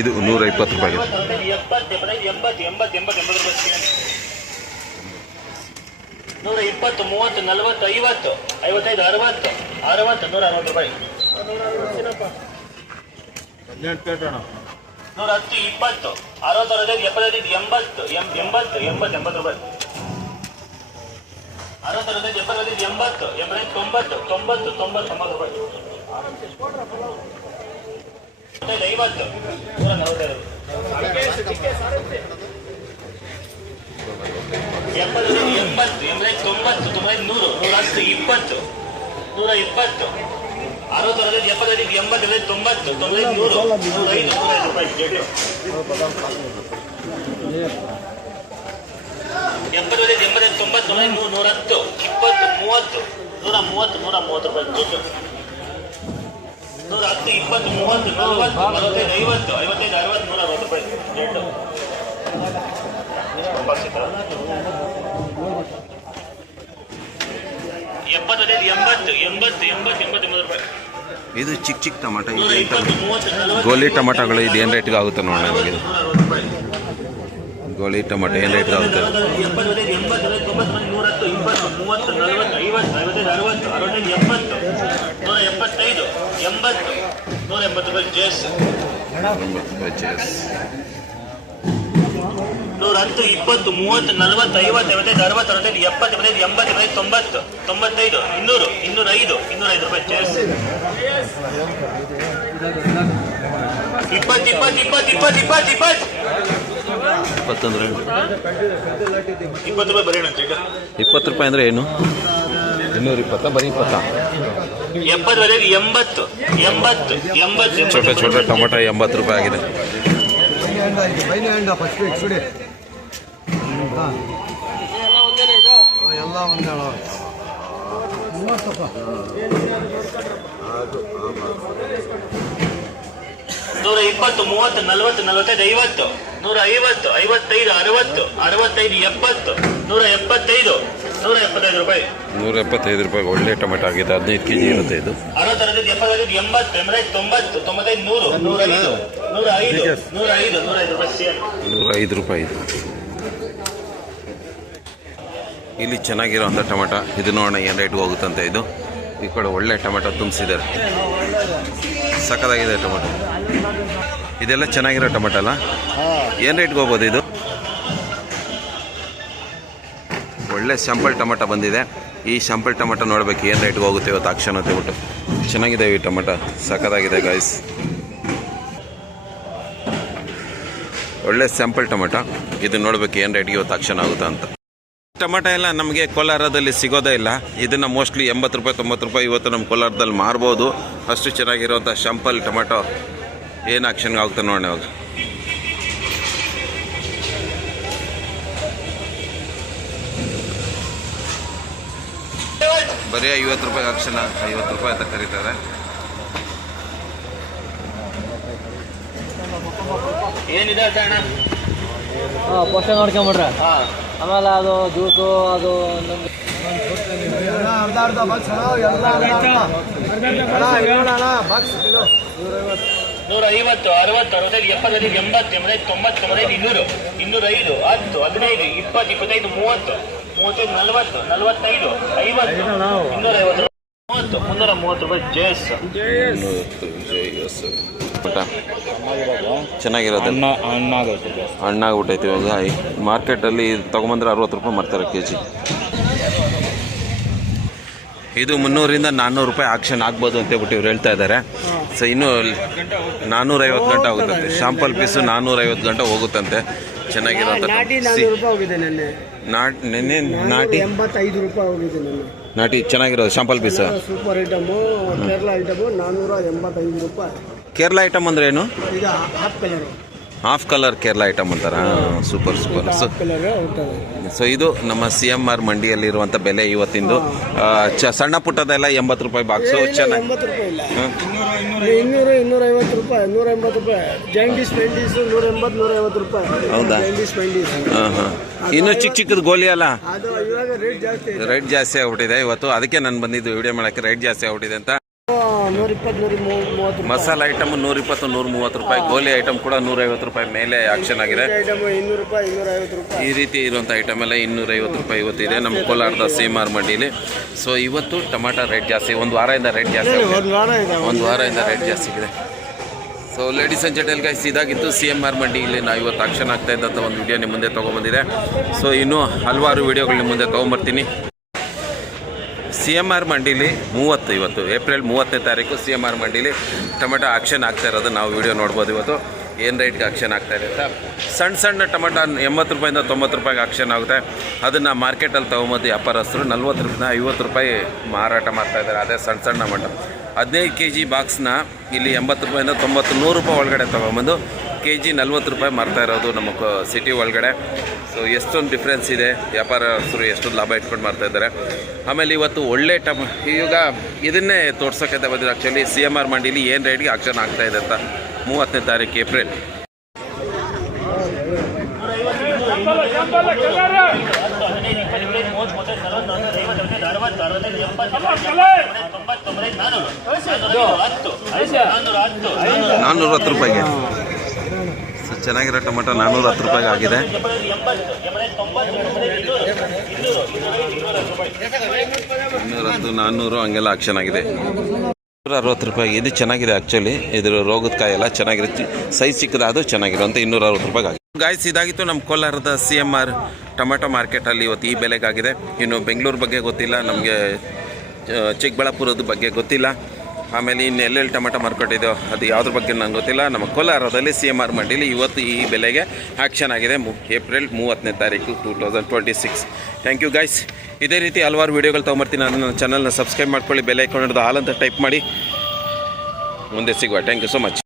ಇದು 120 ರೂಪಾಯಿಗೆ. 120, 30, 40, 50, 55, 60, 60, 160 ರೂಪಾಯಿ. 110, 20, 60, 65, 75, 80, 80, 80 ರೂಪಾಯಿ. 65, 75, 80, 80, 90, 90, 90 ರೂಪಾಯಿ. 50, 145. 70, 80, 80, 90, 90, 100, 110, 20, 120, 65, 75, 80, 90, 90, 100, 105, 105 ರೂಪಾಯಿ ರೇಟು. 75, 80, 90, 90, 110, 20, 30, 130, 130 ರೂಪಾಯಿ ರೇಟು. 110, 20, 30, 40, 45, 50, 55, 60, 160 ರೂಪಾಯಿ ರೇಟು. 75, 80, 80, 80, 80 ರೂಪಾಯಿ. ಇದು ಚಿಕ್ಕ ಟೊಮಾಟೊ. ಗೋಲಿ ಟೊಮಾಟೊಗಳು ಇದು ಏನು ರೇಟ್ಗೆ ಆಗುತ್ತೆ ನೋಡಿ ನಮಗೆ. ಗೋಲಿ ಟೊಮಾಟೊ ಏನು ರೇಟ್ಗೆ ಆಗುತ್ತೆ? 70, 80, 90, 110, 20, 30, 40, 50, 55, 60, 65, 70, 175, 80, 180 ರೂಪಾಯಿ ಜೇಸ್. 110, 20, 30, 40, 50, 55, 60, 65, 70, 80, 85, 90, 95, 205 ರೂಪಾಯಿ ಜೇಸ್. 20, 20, 20, 20, 20, 20. 20 ಅಂದರೆ 20 ರೂಪಾಯಿ ಬರೀ ಅಂತ ಈಗ. 20 ರೂಪಾಯಿ ಅಂದರೆ ಏನು? 220 ಬರೀ 20. 70, 80, 80, 80. ಛೋಟ ಛೋಟ ಟೊಮಾಟೊ 80 ರೂಪಾಯಿ ಆಗಿದೆ. ಎಲ್ಲ ಒಂದೇ 120, 30, 40, 45, 50, 150, 55, 60, 65, 70, 175, 175 ರೂಪಾಯಿ. 175 ರೂಪಾಯಿ ಒಳ್ಳೆ ಟೊಮೆಟೊ ಆಗಿದೆ. 15 kg ಇರುತ್ತೆ ಇದು. 65, 75, 80, 90, 95, 100, 105 ರೂಪಾಯಿ ಸೇಲ್. 105 ರೂಪಾಯಿ ಇದು. ಇಲ್ಲಿ ಚೆನ್ನಾಗಿರೋಂಥ ಟೊಮೆಟೊ ಇದು ನೋಡೋಣ ಏನು ರೇಟ್ಗೆ ಹೋಗುತ್ತಂತೆ. ಇದು ಈ ಕಡೆ ಒಳ್ಳೆ ಟೊಮೆಟೊ ತುಂಬಿಸಿದ್ದಾರೆ. ಸಕ್ಕತ್ತಾಗಿದೆ ಟೊಮೆಟೊ. ಇದೆಲ್ಲ ಚೆನ್ನಾಗಿರೋ ಟೊಮೆಟೊ ಅಲ್ಲ? ಏನು ರೇಟ್ಗೆ ಹೋಗ್ಬೋದು ಇದು? ಒಳ್ಳೆ ಸ್ಯಾಂಪಲ್ ಟೊಮೆಟೊ ಬಂದಿದೆ. ಈ ಸ್ಯಾಂಪಲ್ ಟೊಮೆಟೊ ನೋಡಬೇಕು ಏನು ರೇಟ್ಗೆ ಹೋಗುತ್ತೆ ಇವತ್ತು ಆಕ್ಷನ್ ಅಂತ ಹೇಳ್ಬಿಟ್ಟು. ಚೆನ್ನಾಗಿದೆ ಈ ಟೊಮೆಟೊ, ಸಕ್ಕತ್ತಾಗಿದೆ ಗೈಸ್. ಒಳ್ಳೆ ಸ್ಯಾಂಪಲ್ ಟೊಮೆಟೊ. ಇದು ನೋಡಬೇಕು ಏನು ರೇಟ್ಗೆ ಇವತ್ತು ಆಕ್ಷನ್ ಆಗುತ್ತಾ ಅಂತ. ಟೊಮೆಟೊ ಎಲ್ಲ ನಮಗೆ ಕೋಲಾರದಲ್ಲಿ ಸಿಗೋದೇ ಇಲ್ಲ. ಇದನ್ನು ಮೋಸ್ಟ್ಲಿ 80 ರೂಪಾಯಿ 90 ರೂಪಾಯಿ ಇವತ್ತು ನಮ್ಮ ಕೋಲಾರದಲ್ಲಿ ಮಾರ್ಬೋದು. ಅಷ್ಟು ಚೆನ್ನಾಗಿರುವಂಥ ಶಾಂಪಲ್ ಟೊಮೆಟೊ ಏನು ಆಕ್ಷನ್ಗೆ ಆಗುತ್ತೆ ನೋಡೋಣ ಇವಾಗ. ಬರೀ 50 ರೂಪಾಯಿ ಆಕ್ಷನ್, 50 ರೂಪಾಯಿ ಅಂತ ಕರೀತಾರೆ. ಏನಿದೆ ಅಣ್ಣ? ಪೋಸ್ಟ್ ನೋಡ್ಕೊಂಬಿಡ್ರೆ ಆಮೇಲೆ ಅದು ಜ್ಯೂಸು ಅದು 150, 60, 65, 70, 80, 85, 90, 95, 200, 205, 10, 15, 20, 25, 30, 35, 40, 45, 50, 250, 30, 330 ರೂಪಾಯಿ ಜೇಸ್. ಚೆನ್ನಾಗಿರೋದು ಹಣ್ಣಾಗ್ಬಿಟ್ಟೈತೆ ಇವಾಗ. ಮಾರ್ಕೆಟಲ್ಲಿ ತೊಗೊಂಬಂದ್ರೆ 60 ರೂಪಾಯಿ ಮಾರ್ತಾರೆ kg. ಇದು 300ರಿಂದ 400 ರೂಪಾಯಿ ಆಕ್ಷನ್ ಆಗ್ಬೋದು ಅಂತೇಳ್ಬಿಟ್ಟು ಇವ್ರು ಹೇಳ್ತಾ ಇದ್ದಾರೆ. ಸೊ ಇನ್ನೂ 450 ಗಂಟೆ ಆಗುತ್ತಂತೆ. ಶಾಂಪಲ್ ಪೀಸು 450 ಗಂಟೆ ಹೋಗುತ್ತಂತೆ. ಚೆನ್ನಾಗಿರೋಂಥ ನೆನ್ನೆ ನಾಟಿ 85 ರೂಪಾಯಿ ಹೋಗಿದೆ. ನಾಟಿ ಚೆನ್ನಾಗಿರೋದು sample piece. Super item Kerala item 485 ರೂಪಾಯಿ. ಕೇರಳ ಐಟಮ್ ಅಂದರೆ ಏನು? ಇದು half colour, half colour Kerala item ಅಂತಾರ. Super super. ಸೊ ಇದು ನಮ್ಮ CMR ಮಂಡಿಯಲ್ಲಿರುವಂಥ ಬೆಲೆ ಇವತ್ತಿಂದು. ಸಣ್ಣ ಪುಟ್ಟದೆಲ್ಲ 80 ರೂಪಾಯಿ ಬಾಕ್ಸು. ಚೆನ್ನಾಗಿ 80 ರೂಪಾಯಿ ಇಲ್ಲ, 200, 250 ರೂಪಾಯಿ, 180 ರೂಪಾಯಿ. ಜೈಂಡೀಸ್ 180, 150 ರೂಪಾಯಿ. ಹೌದಾ? ಹಾಂ ಹಾಂ. ಇನ್ನೂ ಚಿಕ್ಕ ಚಿಕ್ಕದು ಗೋಲಿ ಅಲ್ಲ, ಅದು ಇವಾಗ ರೇಟ್ ಜಾಸ್ತಿ ಆಗ್ಬಿಟ್ಟಿದೆ ಇವತ್ತು. ಅದಕ್ಕೆ ನಾನು ಬಂದಿದ್ದು ವಿಡಿಯೋ ಮಾಡೋಕ್ಕೆ. ರೇಟ್ ಜಾಸ್ತಿ ಆಗ್ಬಿಟ್ಟಿದೆ ಅಂತ. 120 130 ರೂಪಾಯಿ. ಮಸಾಲ ಐಟಮ್ 120 130 ರೂಪಾಯಿ. ಗೋಲಿ ಐಟಮ್ ಕೂಡ 150 ರೂಪಾಯಿ ಮೇಲೆ ಆಕ್ಷನ್ ಆಗಿದೆ. ಐಟಮ್ 200 ರೂಪಾಯಿ 250 ರೂಪಾಯಿ. ಈ ರೀತಿ ಇರುವಂಥ ಐಟಮ್ ಎಲ್ಲ 250 ರೂಪಾಯಿ ಇವತ್ತಿದೆ ನಮ್ಮ ಕೋಲಾರದ CMR ಮಂಡಿಲಿ. ಸೊ ಇವತ್ತು ಟೊಮಾಟೊ ರೇಟ್ ಜಾಸ್ತಿ, ಒಂದು ವಾರದಿಂದ ರೇಟ್ ಜಾಸ್ತಿ ಆಗಿದೆ. ಒಂದು ವಾರದಿಂದ ರೇಟ್ ಜಾಸ್ತಿ ಇದೆ. So ladies and gentle guys, ಇದಾಗಿತ್ತು CMR ಮಂಡಿಯಲ್ಲಿ ನಾವು ಇವತ್ತು ಆಕ್ಷನ್ ಆಗ್ತಾ ಇದ್ದಂಥ ಒಂದು ವಿಡಿಯೋ ನಿಮ್ಮ ಮುಂದೆ ತೊಗೊಂಬಂದಿದೆ. ಸೊ ಇನ್ನೂ ಹಲವಾರು ವಿಡಿಯೋಗಳು ನಿಮ್ಮ ಮುಂದೆ ತೊಗೊಂಬರ್ತೀನಿ. CMR ಮಂಡಿಲಿ 30 ಇವತ್ತು ಏಪ್ರಿಲ್ 30ನೇ ತಾರೀಕು CMR ಮಂಡಿಲಿ ಟೊಮೆಟೊ ಆಕ್ಷನ್ ಆಗ್ತಾ ಇರೋದು ನಾವು ವಿಡಿಯೋ ನೋಡ್ಬೋದು. ಇವತ್ತು ಏನು ರೇಟ್ಗೆ ಆಕ್ಷನ್ ಆಗ್ತಾ ಇದೆ ಅಂತ. ಸಣ್ಣ ಟೊಮೆಟೊ 80 ರೂಪಾಯಿಂದ 90 ರೂಪಾಯಿಗೆ ಆಕ್ಷನ್ ಆಗುತ್ತೆ. ಅದನ್ನು ಮಾರ್ಕೆಟಲ್ಲಿ ತೊಗೊಂಬಂದು ವ್ಯಾಪಾರಸ್ಥರು 40 ರೂಪಾಯಿಂದ 50 ರೂಪಾಯಿ ಮಾರಾಟ ಮಾಡ್ತಾಯಿದ್ದಾರೆ. ಅದೇ ಸಣ್ಣ ಟೊಮೆಟೊ 15 kg ಬಾಕ್ಸ್ನ ಇಲ್ಲಿ 80 ರೂಪಾಯಿಂದ 90 100 ರೂಪಾಯಿ ಒಳಗಡೆ ತೊಗೊಂಬಂದು kg 40 ರೂಪಾಯಿ ಮಾರ್ತಾ ಇರೋದು ನಮ್ಮ ಸಿಟಿ ಒಳಗಡೆ. ಸೊ ಎಷ್ಟೊಂದು ಡಿಫ್ರೆನ್ಸ್ ಇದೆ, ವ್ಯಾಪಾರಸ್ಥರು ಎಷ್ಟೊಂದು ಲಾಭ ಇಟ್ಕೊಂಡು ಮಾಡ್ತಾಯಿದ್ದಾರೆ. ಆಮೇಲೆ ಇವತ್ತು ಒಳ್ಳೆ ಈಗ ಇದನ್ನೇ ತೋರ್ಸೋಕ್ಕೆ ಬಂದಿರೋ ಆ್ಯಕ್ಚುಲಿ CMR ಮಂಡಿಲಿ ಏನು ರೇಟ್ಗೆ ಆಕ್ಷನ್ ಆಗ್ತಾಯಿದೆ ಅಂತ 30ನೇ ತಾರೀಕು ಏಪ್ರಿಲ್. $410 ರೂಪಾಯಿಗೆ ಚೆನ್ನಾಗಿರೋ ಟೊಮೆಟೊ 410 ರೂಪಾಯಿಗೆ ಆಗಿದೆ. 210 400 ಹಂಗೆಲ್ಲ ಆಕ್ಷನ್ ಆಗಿದೆ. 260 ರೂಪಾಯಿಗೆ ಇದು ಚೆನ್ನಾಗಿದೆ. ಆ್ಯಕ್ಚುಲಿ ಇದ್ರ ರೋಗದ ಕಾಯಿ ಎಲ್ಲ ಚೆನ್ನಾಗಿರುತ್ತೆ, ಸೈಜ್ ಚಿಕ್ಕದ ಅದು ಚೆನ್ನಾಗಿರುವಂಥ 260 ರೂಪಾಯಿಗೆ ಆಗಿದೆ. ಗಾಯ್ಸ್, ಇದಾಗಿತ್ತು ನಮ್ಮ ಕೋಲಾರದ CMR ಟೊಮೆಟೊ ಮಾರ್ಕೆಟಲ್ಲಿ ಇವತ್ತು ಈ ಬೆಲೆಗಾಗಿದೆ. ಇನ್ನು ಬೆಂಗಳೂರು ಬಗ್ಗೆ ಗೊತ್ತಿಲ್ಲ ನಮಗೆ, ಚಿಕ್ಕಬಳ್ಳಾಪುರದ ಬಗ್ಗೆ ಗೊತ್ತಿಲ್ಲ, ಆಮೇಲೆ ಇನ್ನು ಎಲ್ಲೆಲ್ಲಿ ಟೊಮೆಟೊ ಮಾರ್ಕೆಟ್ ಇದೆಯೋ ಅದು ಯಾವುದ್ರ ಬಗ್ಗೆ ನಂಗೆ ಗೊತ್ತಿಲ್ಲ. ನಮ್ಮ ಕೋಲಾರದಲ್ಲಿ CMR ಮಂಡಿಲಿ ಇವತ್ತು ಈ ಬೆಲೆಗೆ ಆ್ಯಕ್ಷನ್ ಆಗಿದೆ ಏಪ್ರಿಲ್ 30ನೇ ತಾರೀಕು 2026. Thank you guys. ಇದೇ ರೀತಿ ಹಲವಾರು ವೀಡಿಯೋಗಳು ತೊಗೊಂಬರ್ತೀನಿ. ನನ್ನ ಚಾನಲ್ನ ಸಬ್ಸ್ಕ್ರೈಬ್ ಮಾಡ್ಕೊಳ್ಳಿ, ಬೆಲ್ ಐಕಾನ್ ಹಿಡಿದು ಆಲ್ ಅಂತ ಟೈಪ್ ಮಾಡಿ. ಮುಂದೆ ಸಿಗುವ. Thank you so much.